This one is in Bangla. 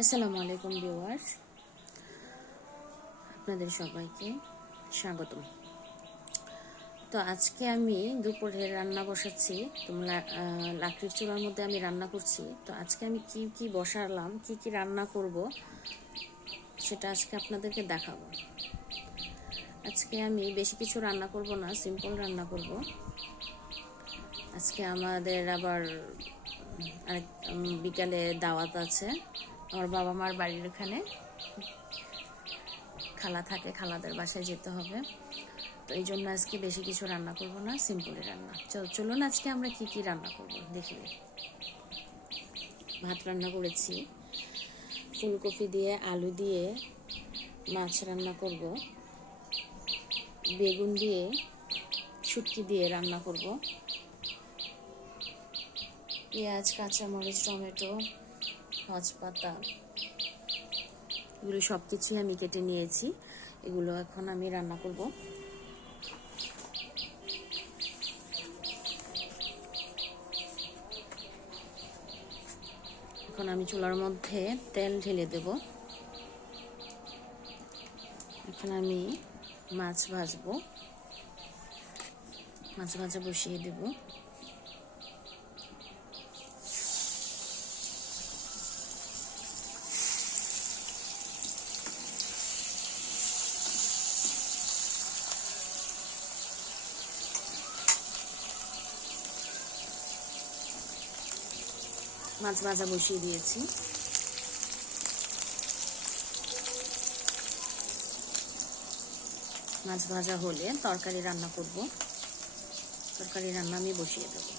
আসসালামু আলাইকুম ভিউয়ার্স, আপনাদের সবাইকে স্বাগতম। তো আজকে আমি দুপুরে রান্না বসাচ্ছি। লাকড়ির চুলার মধ্যে আমি রান্না করছি। তো আজকে আমি কি কি বসালাম, কি কি রান্না করব সেটা আজকে আপনাদেরকে দেখাবো। আজকে আমি বেশি কিছু রান্না করব না, সিম্পল রান্না করব। আজকে আমাদের আবার বিকালে দাওয়াত আছে। আমার বাবা মার বাড়ির এখানে খালা থাকে, খালাদের বাসায় যেতে হবে। তো এই জন্য আজকে বেশি কিছু রান্না করব না, সিম্পলি রান্না। চলুন আজকে আমরা কি কি রান্না করব দেখি। ভাত রান্না করেছি, ফুলকপি দিয়ে আলু দিয়ে মাছ রান্না করব, বেগুন দিয়ে শুটকি দিয়ে রান্না করব, পেঁয়াজ কাঁচামরিচ টমেটো তেজপাতা এগুলো সব কিছুই আমি কেটে নিয়েছি। এগুলো এখন আমি রান্না করব। এখন আমি চুলার মধ্যে তেল ঢেলে দেব। এখন আমি মাছ ভাজবো, মাছ ভাজা বসিয়ে দেব। মাছ ভাজা বসিয়ে দিয়েছি। মাছ ভাজা হলে তরকারি রান্না করব। তরকারি রান্না আমি বসিয়ে দেবো।